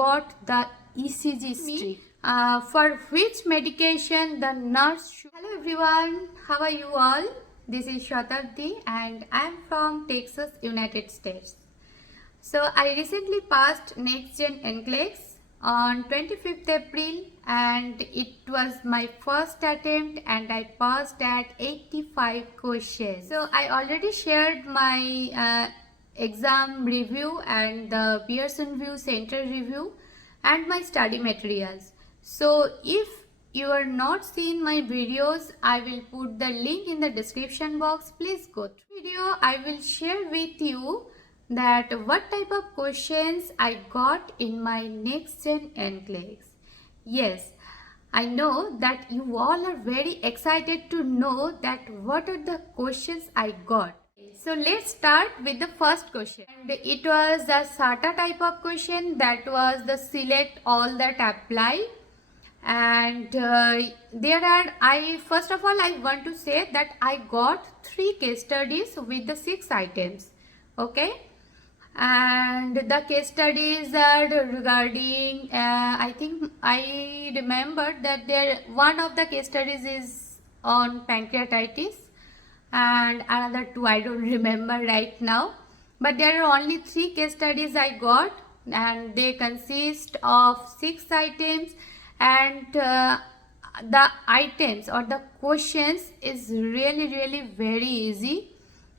got the ECG strip. For which medication the nurse should... Hello everyone, how are you all? This is Shatabdi and I am from Texas, United States. So I recently passed Next Gen NCLEX on 25th April and it was my first attempt and I passed at 85 questions. So I already shared my exam review and the Pearson View Center review and my study materials. So if you are not seeing my videos, I will put the link in the description box. Please go through video. I will share with you that what type of questions I got in my Next Gen NCLEX. Yes, I know that you all are very excited to know that what are the questions I got. So let's start with the first question. And it was a SATA type of question, that was the select all that apply. And first of all I want to say that I got 3 case studies with the 6 items. Okay, and the case studies are regarding I think I remember that one of the case studies is on pancreatitis and another 2 I don't remember right now, but there are only 3 case studies I got and they consist of 6 items. And the items or the questions is really very easy,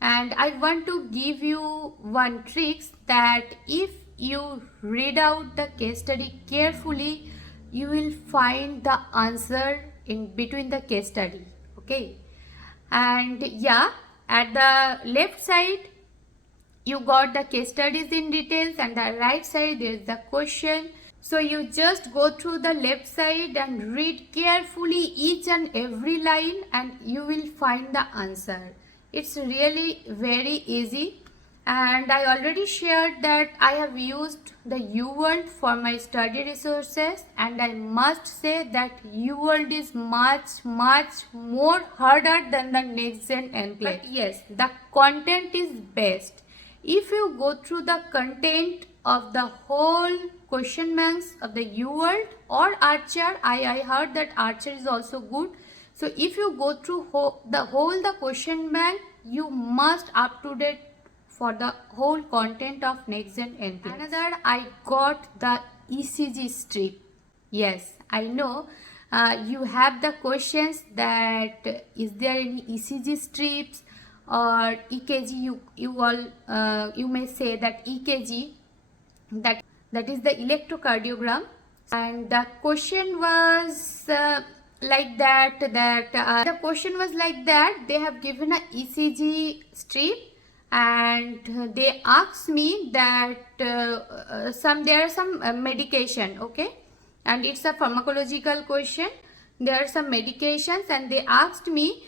and I want to give you one tricks that if you read out the case study carefully, you will find the answer in between the case study. Okay, and yeah, at the left side you got the case studies in details and the right side there is the question. So you just go through the left side and read carefully each and every line and you will find the answer. It's really very easy, and I already shared that I have used the UWorld for my study resources, and I must say that UWorld is much more harder than the Next Gen NCLEX. But yes, the content is best. If you go through the content of the whole question banks of the UWorld or Archer, I heard that Archer is also good. So if you go through the question bank, you must up to date for the whole content of Next Gen NCLEX. Another, I got the ECG strip. Yes, I know you have the questions that is there any ECG strips or EKG. You may say that EKG, that is the electrocardiogram, and the question was like that the question was like that they have given a ECG strip and they asked me that there are some medication. Okay, and it's a pharmacological question. There are some medications and they asked me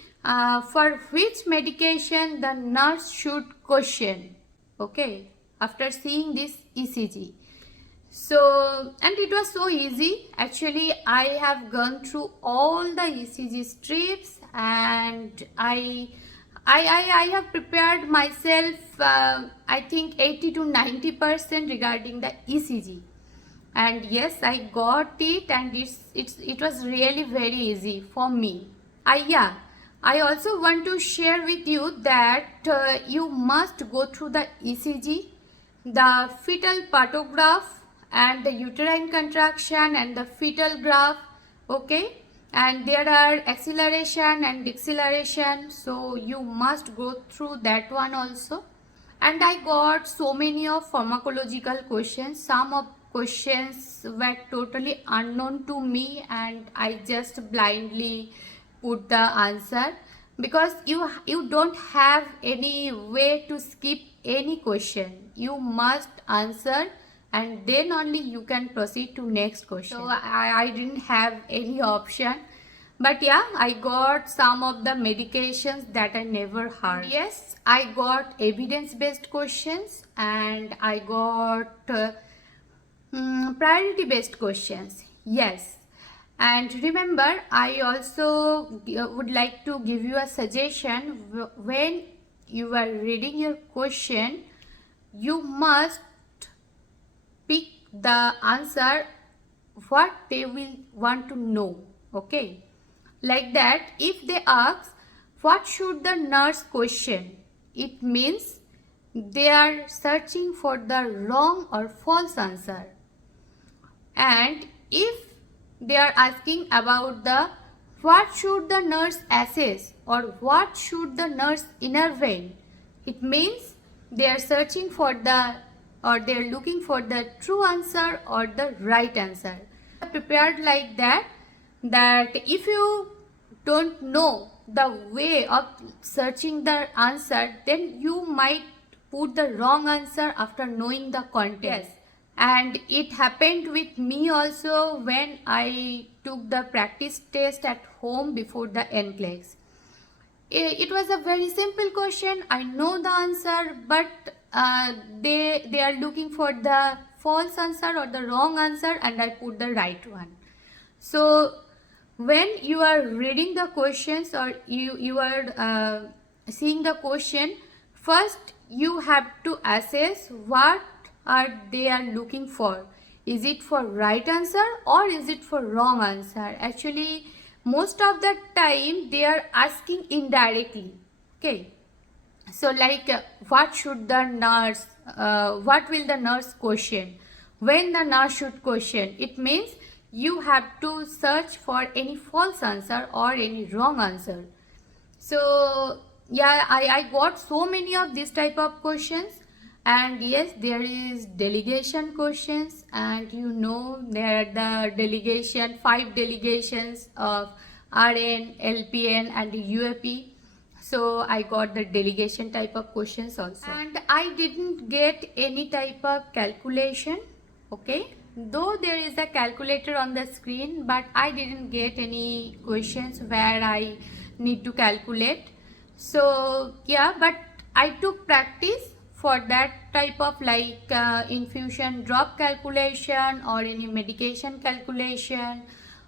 for which medication the nurse should question. Okay, after seeing this ECG. So, and it was so easy. Actually, I have gone through all the ECG strips and I have prepared myself I think 80 to 90% regarding the ECG. And yes, I got it and it was really very easy for me. I also want to share with you that you must go through the ECG, the fetal partograph and the uterine contraction and the fetal graph. Okay, and there are acceleration and deceleration, so you must go through that one also. And I got so many of pharmacological questions. Some of questions were totally unknown to me and I just blindly put the answer, because you don't have any way to skip any question. You must answer and then only you can proceed to next question. So I didn't have any option. But yeah, I got some of the medications that I never heard. Yes, I got evidence-based questions and I got priority-based questions. Yes. And remember, I also would like to give you a suggestion. When you are reading your question, you must pick the answer what they will want to know. Okay, like that, if they ask what should the nurse question, it means they are searching for the wrong or false answer. And if they are asking about the what should the nurse assess or what should the nurse intervene, it means they are searching for the or they are looking for the true answer or the right answer. Prepared like that, that if you don't know the way of searching the answer, then you might put the wrong answer after knowing the content. Yes. And it happened with me also when I took the practice test at home before the NCLEX. It was a very simple question. I know the answer, but they are looking for the false answer or the wrong answer, and I put the right one. So when you are reading the questions or you are seeing the question, first you have to assess what are they are looking for. Is it for right answer or is it for wrong answer? Actually, most of the time they are asking indirectly. Okay, so like what should the nurse, what will the nurse question, when the nurse should question, it means you have to search for any false answer or any wrong answer. So yeah, I got so many of this type of questions. And yes, there is delegation questions, and you know there are the delegation, 5 delegations of RN, LPN and UAP. So I got the delegation type of questions also. And I didn't get any type of calculation. Okay, though there is a calculator on the screen, but I didn't get any questions where I need to calculate. So yeah, but I took practice for that type of like infusion drop calculation or any medication calculation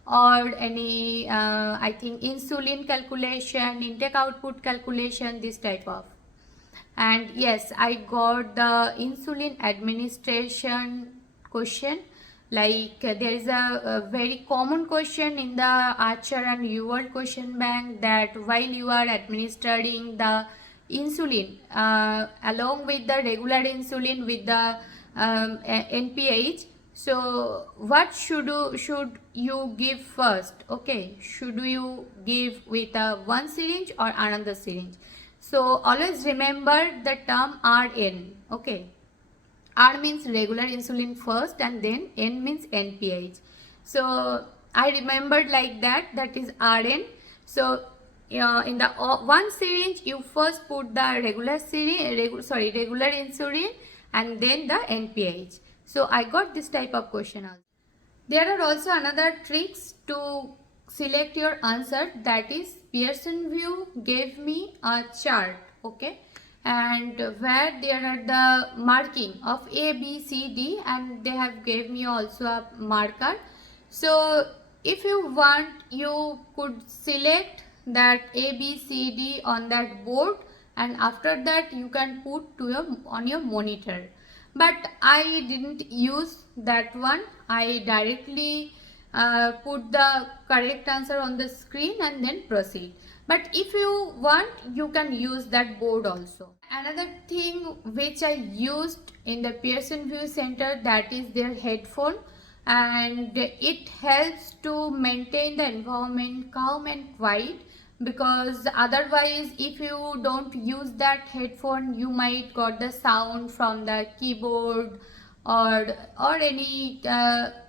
or any I think insulin calculation, intake output calculation, this type of. And yes, I got the insulin administration question. Like there is a very common question in the Archer and UWorld question bank, that while you are administering the insulin along with the regular insulin with the NPH, so what should you give first? Okay, should you give with a one syringe or another syringe? So always remember the term RN. Okay, R means regular insulin first and then N means NPH. So I remembered like that, that is RN. So in the one syringe you first put the regular insulin and then the NPH. So I got this type of question also. There are also another tricks to select your answer, that is Pearson view gave me a chart, okay, and where there are the marking of A, B, C, D, and they have gave me also a marker. So if you want, you could select that A, B, C, D on that board, and after that you can put to your on your monitor. But I didn't use that one. I directly put the correct answer on the screen and then proceed. But if you want, you can use that board also. Another thing which I used in the Pearson View Center, that is their headphone, and it helps to maintain the environment calm and quiet, because otherwise if you don't use that headphone, you might got the sound from the keyboard or any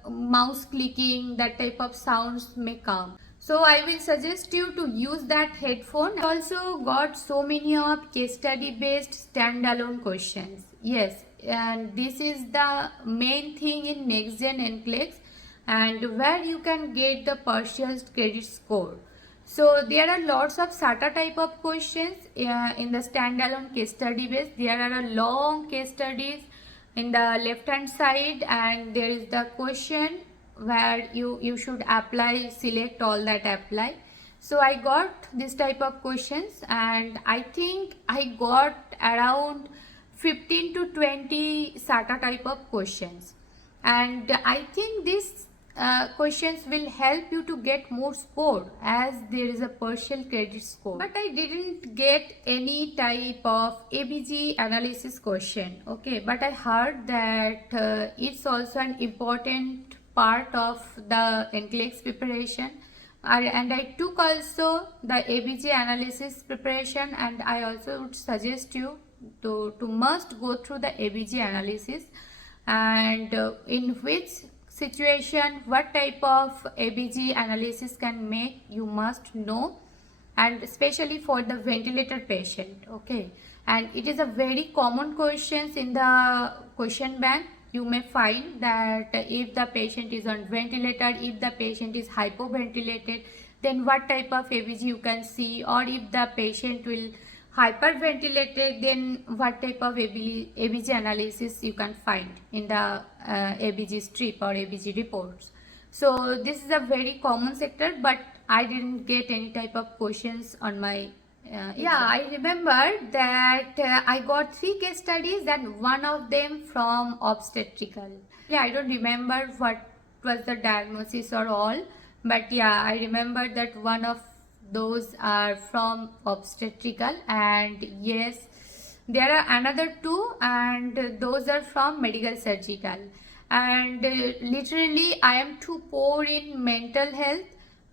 mouse clicking, that type of sounds may come. So I will suggest you to use that headphone. I also got so many of case study based standalone questions. Yes, and this is the main thing in Next Gen NCLEX, and where you can get the partial credit score. So there are lots of SATA type of questions in the standalone case study base. There are a long case studies in the left hand side, and there is the question where you should apply, select all that apply. So I got this type of questions, and I think I got around 15 to 20 SATA type of questions. and I think these questions will help you to get more score, as there is a partial credit score. But I didn't get any type of ABG analysis question, okay, but I heard that it's also an important part of the NCLEX preparation. And I took also the ABG analysis preparation, and I also would suggest you to must go through the ABG analysis, and in which situation what type of ABG analysis can make, you must know, and especially for the ventilator patient, okay. And it is a very common questions in the question bank. You may find that if the patient is on ventilator, if the patient is hypoventilated, then what type of ABG you can see, or if the patient will hyperventilated, then what type of ABG analysis you can find in the ABG strip or ABG reports. So this is a very common sector, but I didn't get any type of questions on my yeah, I remember that I got 3 case studies and one of them from obstetrical. Yeah, I don't remember what was the diagnosis or all, but yeah, I remember that one of those are from obstetrical, and yes, there are another 2, and those are from medical surgical. And literally I am too poor in mental health,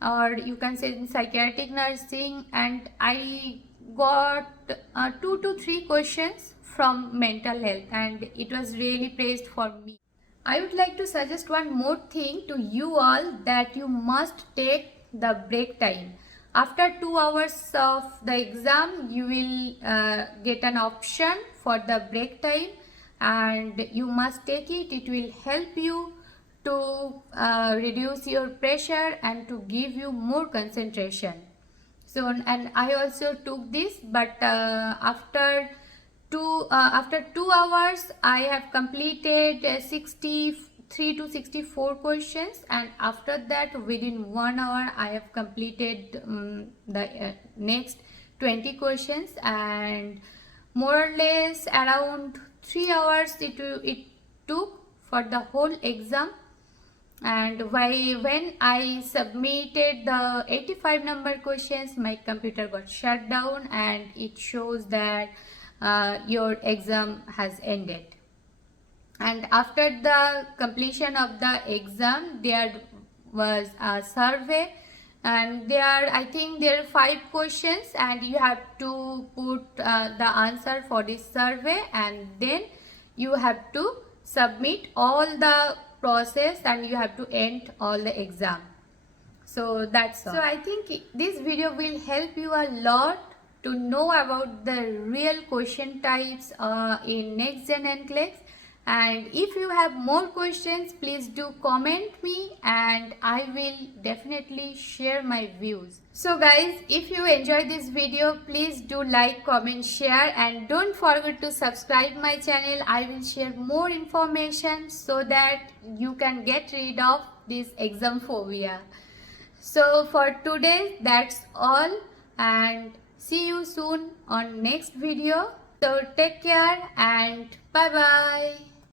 or you can say in psychiatric nursing, and I got 2 to 3 questions from mental health, and it was really praised for me. I would like to suggest one more thing to you all, that you must take the break time. After 2 hours of the exam, you will get an option for the break time, and you must take it. It will help you to reduce your pressure and to give you more concentration. So, and I also took this, but after 2 hours I have completed 63 to 64 questions, and after that within 1 hour I have completed the next 20 questions, and more or less around 3 hours it took for the whole exam. And when I submitted the 85 number questions, my computer got shut down and it shows that your exam has ended. And after the completion of the exam, there was a survey, and I think there are 5 questions, and you have to put the answer for this survey, and then you have to submit all the process, and you have to end all the exam. So that's all. So I think this video will help you a lot to know about the real question types in Next Gen NCLEX. And if you have more questions, please do comment me, and I will definitely share my views. So guys, if you enjoyed this video, please do like, comment, share, and don't forget to subscribe my channel. I will share more information so that you can get rid of this exam phobia. So for today, that's all, and see you soon on next video. So take care and bye bye.